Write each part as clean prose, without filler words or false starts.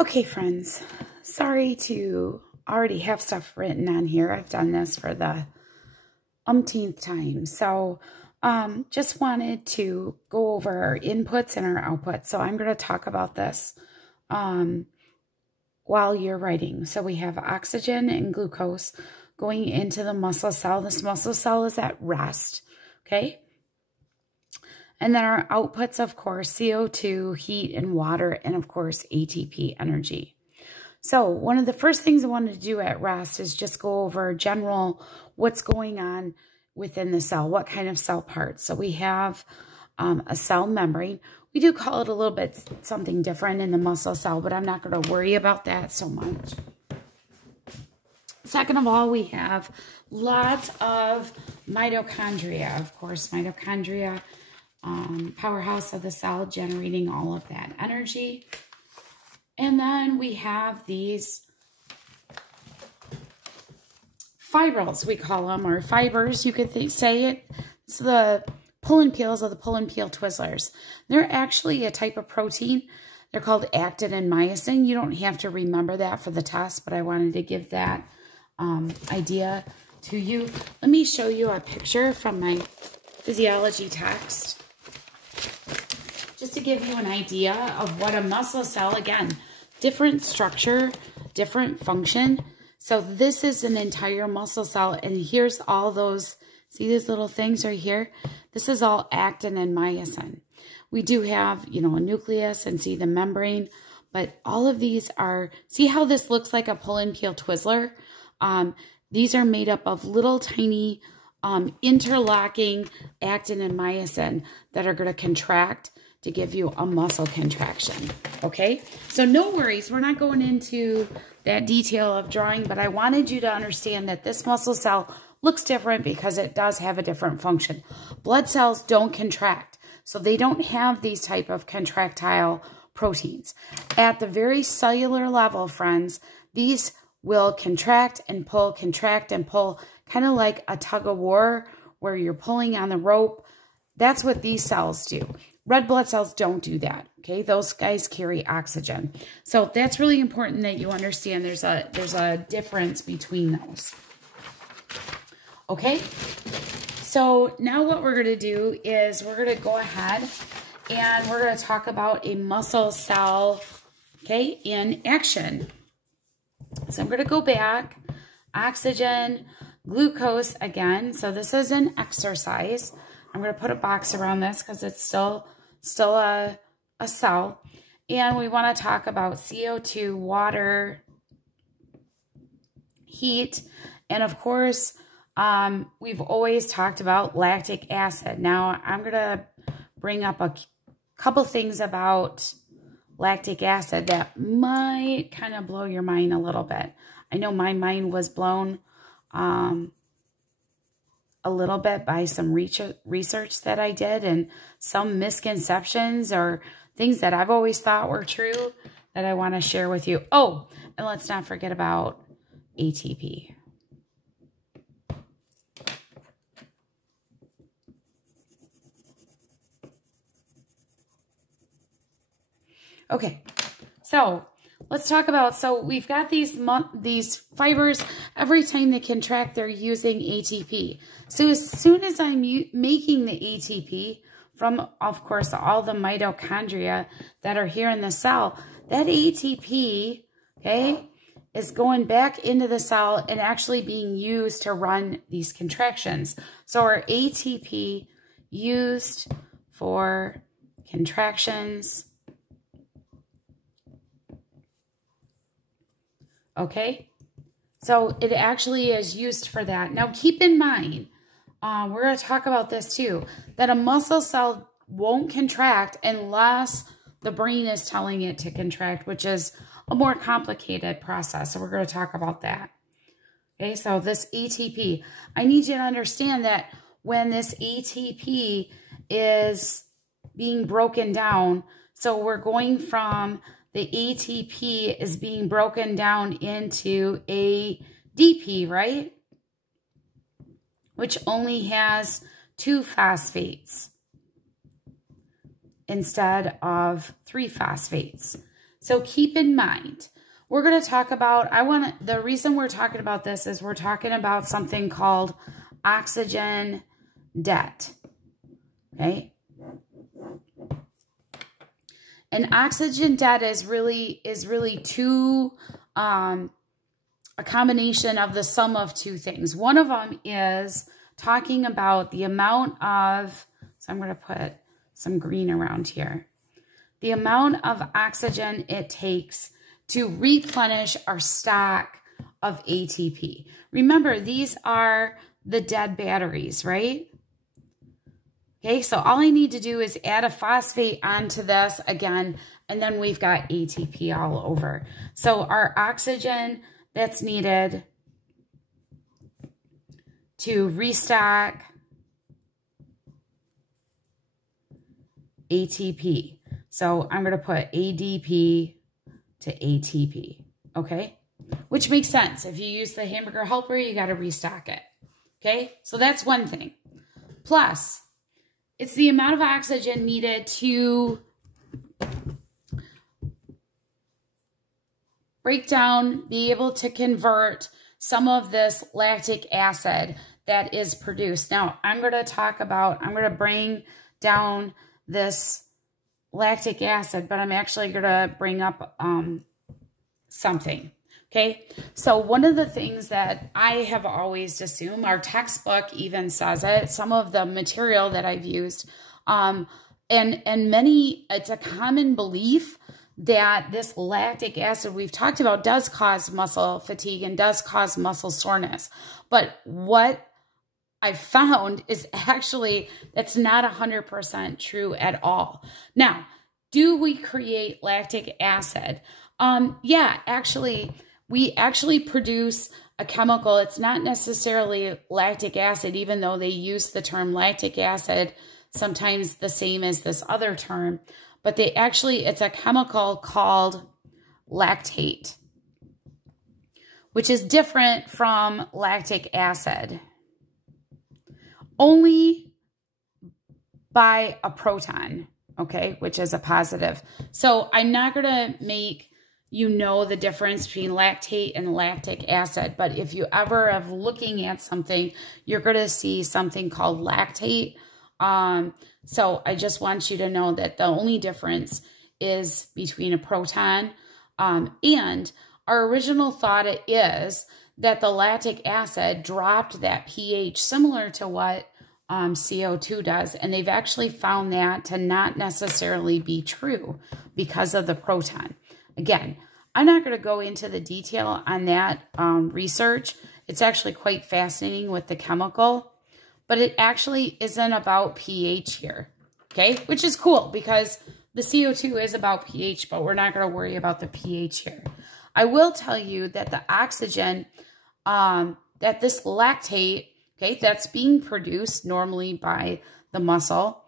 Okay, friends, sorry to already have stuff written on here. I've done this for the umpteenth time. So just wanted to go over our inputs and our outputs. So I'm going to talk about this while you're writing. So we have oxygen and glucose going into the muscle cell. This muscle cell is at rest, okay? And then our outputs, of course, CO2, heat, and water, and of course, ATP, energy. So one of the first things I wanted to do at rest is just go over general what's going on within the cell, what kind of cell parts. So we have a cell membrane. We do call it a little bit something different in the muscle cell, but I'm not going to worry about that so much. Second of all, we have lots of mitochondria. Of course, mitochondria, powerhouse of the cell, generating all of that energy. And then we have these fibrils, we call them, or fibers, you could say it. It's the pull and peels of the pull and peel Twizzlers. They're actually a type of protein. They're called actin and myosin. You don't have to remember that for the test, but I wanted to give that idea to you. Let me show you a picture from my physiology text, just to give you an idea of what a muscle cell, again, different structure, different function. So this is an entire muscle cell, and here's all those, see these little things right here? This is all actin and myosin. We do have, you know, a nucleus and see the membrane, but all of these are, see how this looks like a pull and peel Twizzler? These are made up of little tiny interlocking actin and myosin that are going to contract to give you a muscle contraction, okay? So no worries, we're not going into that detail of drawing, but I wanted you to understand that this muscle cell looks different because it does have a different function. Blood cells don't contract, so they don't have these type of contractile proteins. At the very cellular level, friends, these will contract and pull, kind of like a tug of war where you're pulling on the rope. That's what these cells do. Red blood cells don't do that, okay? Those guys carry oxygen. So that's really important that you understand there's a difference between those. Okay? So now what we're going to do is we're going to go ahead and we're going to talk about a muscle cell, okay, in action. So I'm going to go back, oxygen, glucose again. So this is an exercise. I'm going to put a box around this because it's still a cell. And we want to talk about CO2, water, heat, and of course, we've always talked about lactic acid. Now, I'm going to bring up a couple things about lactic acid that might kind of blow your mind a little bit. I know my mind was blown a little bit by some research that I did and some misconceptions or things that I've always thought were true that I want to share with you. Oh, and let's not forget about ATP. Okay, so let's talk about, so we've got these fibers. Every time they contract, they're using ATP. So as soon as I'm making the ATP from, of course, all the mitochondria that are here in the cell, that ATP, okay, is going back into the cell and actually being used to run these contractions. So our ATP used for contractions. Okay, so it actually is used for that. Now, keep in mind, we're going to talk about this too, that a muscle cell won't contract unless the brain is telling it to contract, which is a more complicated process. So we're going to talk about that. Okay, so this ATP, I need you to understand that when this ATP is being broken down, so we're going from the ATP is being broken down into ADP, right? Which only has 2 phosphates instead of 3 phosphates. So keep in mind, we're going to talk about, the reason we're talking about this is we're talking about something called oxygen debt. Okay. And oxygen debt is really a combination of the sum of two things. One of them is talking about the amount of, so I'm going to put some green around here, the amount of oxygen it takes to replenish our stock of ATP. Remember, these are the dead batteries, right? Okay, so all I need to do is add a phosphate onto this again, and then we've got ATP all over. So our oxygen that's needed to restock ATP. So I'm going to put ADP to ATP, okay? Which makes sense. If you use the hamburger helper, you got to restock it, okay? So that's one thing. Plus, it's the amount of oxygen needed to break down, be able to convert some of this lactic acid that is produced. Now, I'm going to bring down this lactic acid, but I'm actually going to bring up something. Okay, so one of the things that I have always assumed, our textbook even says it, some of the material that I've used, and it's a common belief that this lactic acid we've talked about does cause muscle fatigue and does cause muscle soreness. But what I found is actually that's not 100% true at all. Now, do we create lactic acid? Yeah, actually, we actually produce a chemical. It's not necessarily lactic acid, even though they use the term lactic acid, sometimes the same as this other term. But it's a chemical called lactate, which is different from lactic acid. Only by a proton, okay, which is a positive. So I'm not going to make the difference between lactate and lactic acid. But if you ever are looking at something, you're going to see something called lactate. So I just want you to know that the only difference is between a proton. And our original thought is that the lactic acid dropped that pH similar to what CO2 does. And they've actually found that to not necessarily be true because of the proton. Again, I'm not going to go into the detail on that research. It's actually quite fascinating with the chemical, but it actually isn't about pH here, okay? Which is cool because the CO2 is about pH, but we're not going to worry about the pH here. I will tell you that the oxygen, that this lactate, okay, that's being produced normally by the muscle,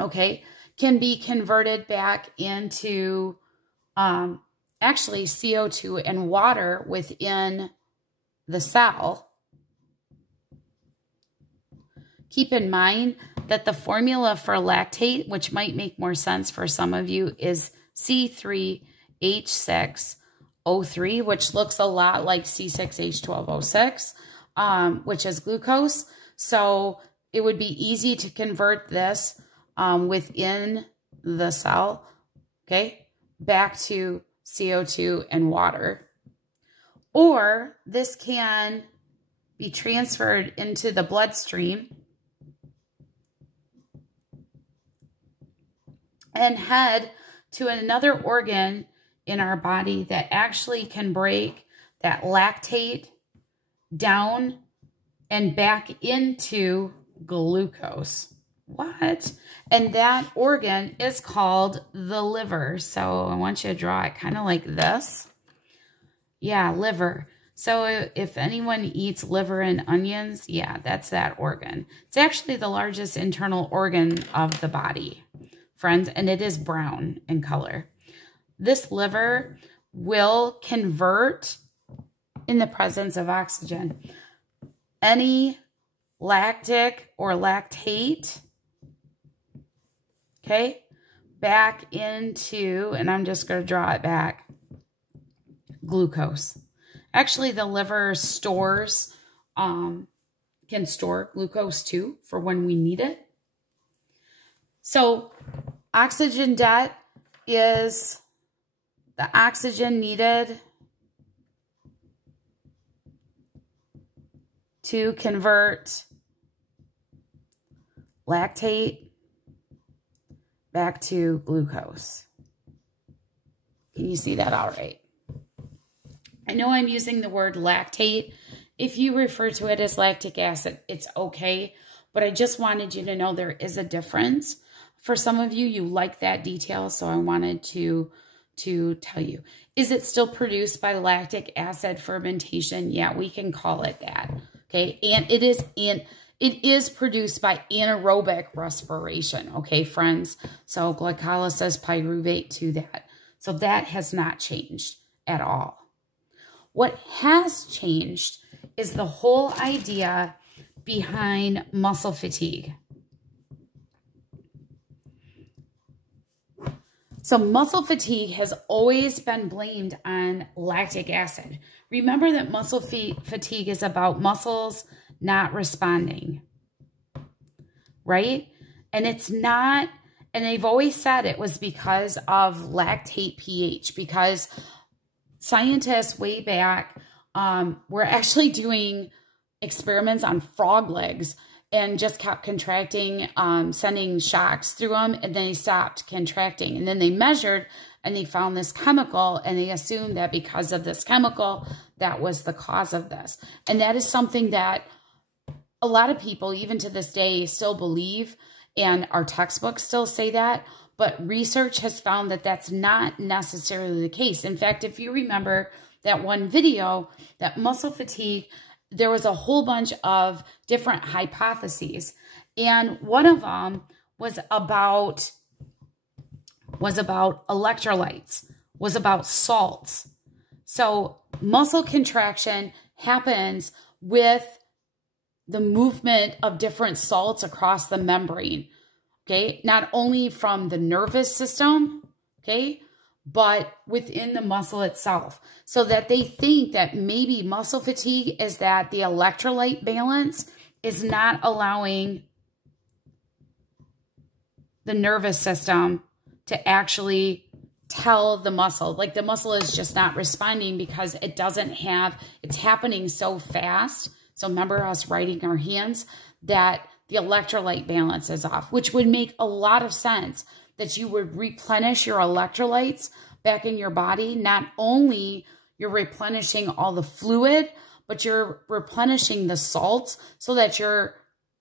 okay, can be converted back into actually CO2 and water within the cell. Keep in mind that the formula for lactate, which might make more sense for some of you, is C3H6O3, which looks a lot like C6H12O6, which is glucose. So it would be easy to convert this within the cell, okay, back to CO2 and water. Or this can be transferred into the bloodstream and head to another organ in our body that actually can break that lactate down and back into glucose. What? And that organ is called the liver. So I want you to draw it kind of like this. Yeah, liver. So if anyone eats liver and onions, yeah, that's that organ. It's actually the largest internal organ of the body, friends, and it is brown in color. This liver will convert, in the presence of oxygen, any lactic or lactate, okay, back into, and I'm just going to draw it back, glucose. Actually, the liver stores, can store glucose too for when we need it. So oxygen debt is the oxygen needed to convert lactate back to glucose. Can you see that all right? I know I'm using the word lactate. If you refer to it as lactic acid, it's okay. But I just wanted you to know there is a difference. For some of you, you like that detail, so I wanted to tell you. Is it still produced by lactic acid fermentation? Yeah, we can call it that. Okay, and it is produced by anaerobic respiration. Okay, friends. So glycolysis, pyruvate to that. So that has not changed at all. What has changed is the whole idea behind muscle fatigue. So muscle fatigue has always been blamed on lactic acid. Remember that muscle fatigue is about muscles not responding, right? And it's not, and they've always said it was because of lactate pH, because scientists way back were actually doing experiments on frog legs and just kept contracting, sending shocks through them, and then they stopped contracting. And then they measured and they found this chemical, and they assumed that because of this chemical, that was the cause of this. And that is something that a lot of people, even to this day, still believe, and our textbooks still say that, but research has found that that's not necessarily the case. In fact, if you remember that one video, that muscle fatigue, there was a whole bunch of different hypotheses. And one of them was about electrolytes, was about salts. So muscle contraction happens with the movement of different salts across the membrane, okay? Not only from the nervous system, okay, but within the muscle itself. So that they think that maybe muscle fatigue is that the electrolyte balance is not allowing the nervous system to actually tell the muscle, like the muscle is just not responding because it doesn't have, it's happening so fast. So remember us writing our hands, that the electrolyte balance is off, which would make a lot of sense that you would replenish your electrolytes back in your body. Not only you're replenishing all the fluid, but you're replenishing the salts so that your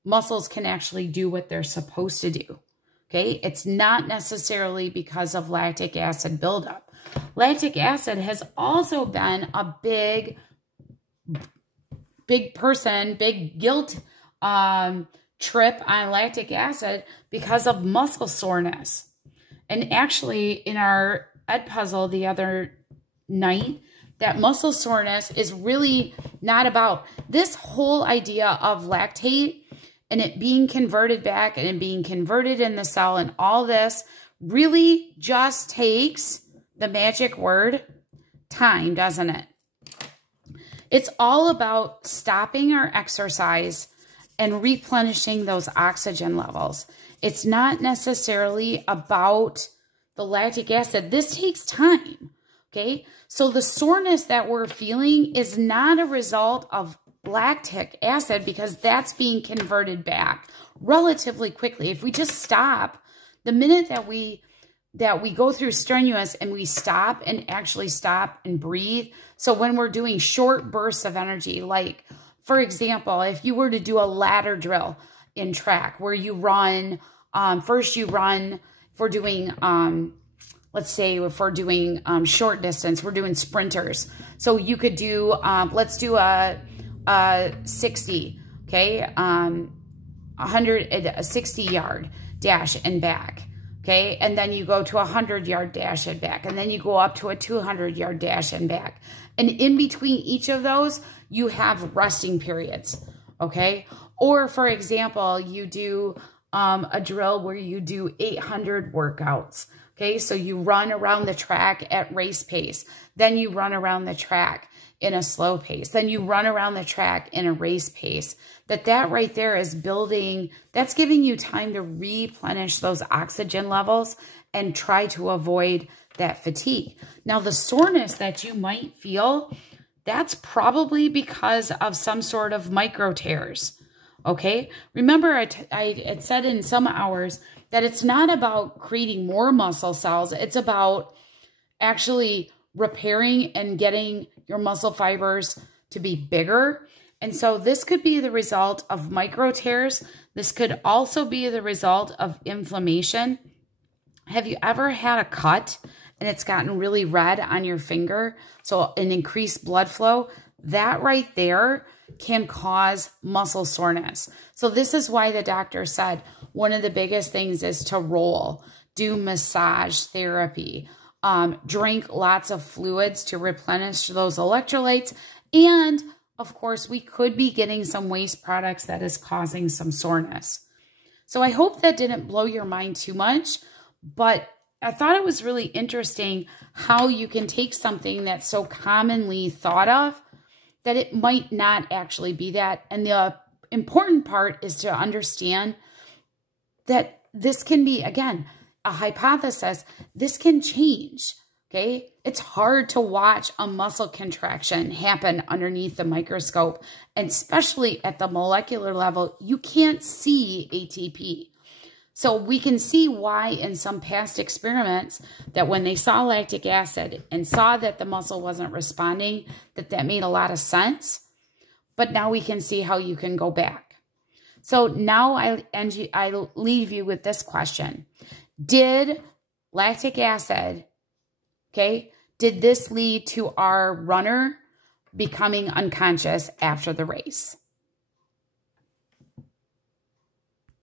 muscles can actually do what they're supposed to do. Okay, it's not necessarily because of lactic acid buildup. Lactic acid has also been a big guilt trip on lactic acid because of muscle soreness. And actually, in our Ed puzzle the other night, that muscle soreness is really not about this whole idea of lactate and it being converted back and it being converted in the cell, and all this really just takes the magic word time, doesn't it? It's all about stopping our exercise and replenishing those oxygen levels. It's not necessarily about the lactic acid. This takes time, okay? So the soreness that we're feeling is not a result of lactic acid, because that's being converted back relatively quickly. If we just stop, the minute that we go through strenuous and we stop and actually stop and breathe. So when we're doing short bursts of energy, like for example, if you were to do a ladder drill in track where you run, first you run, if we're doing, let's say if we're doing short distance, we're doing sprinters. So you could do, let's do a 60, okay, a 60-yard dash and back, okay, and then you go to a 100-yard dash and back, and then you go up to a 200-yard dash and back, and in between each of those, you have resting periods, okay, or for example, you do a drill where you do 800 workouts. Okay, so you run around the track at race pace. Then you run around the track in a slow pace. Then you run around the track in a race pace. That right there is building, that's giving you time to replenish those oxygen levels and try to avoid that fatigue. Now, the soreness that you might feel, that's probably because of some sort of micro tears. Okay, remember I had said in some hours that it's not about creating more muscle cells. It's about actually repairing and getting your muscle fibers to be bigger. And so this could be the result of micro tears. This could also be the result of inflammation. Have you ever had a cut and it's gotten really red on your finger? So an increased blood flow, that right there can cause muscle soreness. So this is why the doctor said one of the biggest things is to roll, do massage therapy, drink lots of fluids to replenish those electrolytes. And of course, we could be getting some waste products that is causing some soreness. So I hope that didn't blow your mind too much, but I thought it was really interesting how you can take something that's so commonly thought of that it might not actually be that. And the important part is to understand that this can be, again, a hypothesis. This can change, okay? It's hard to watch a muscle contraction happen underneath the microscope, and especially at the molecular level, you can't see ATP. So we can see why in some past experiments that when they saw lactic acid and saw that the muscle wasn't responding, that made a lot of sense. But now we can see how you can go back. So now I leave you with this question. Did lactic acid, okay, did this lead to our runner becoming unconscious after the race?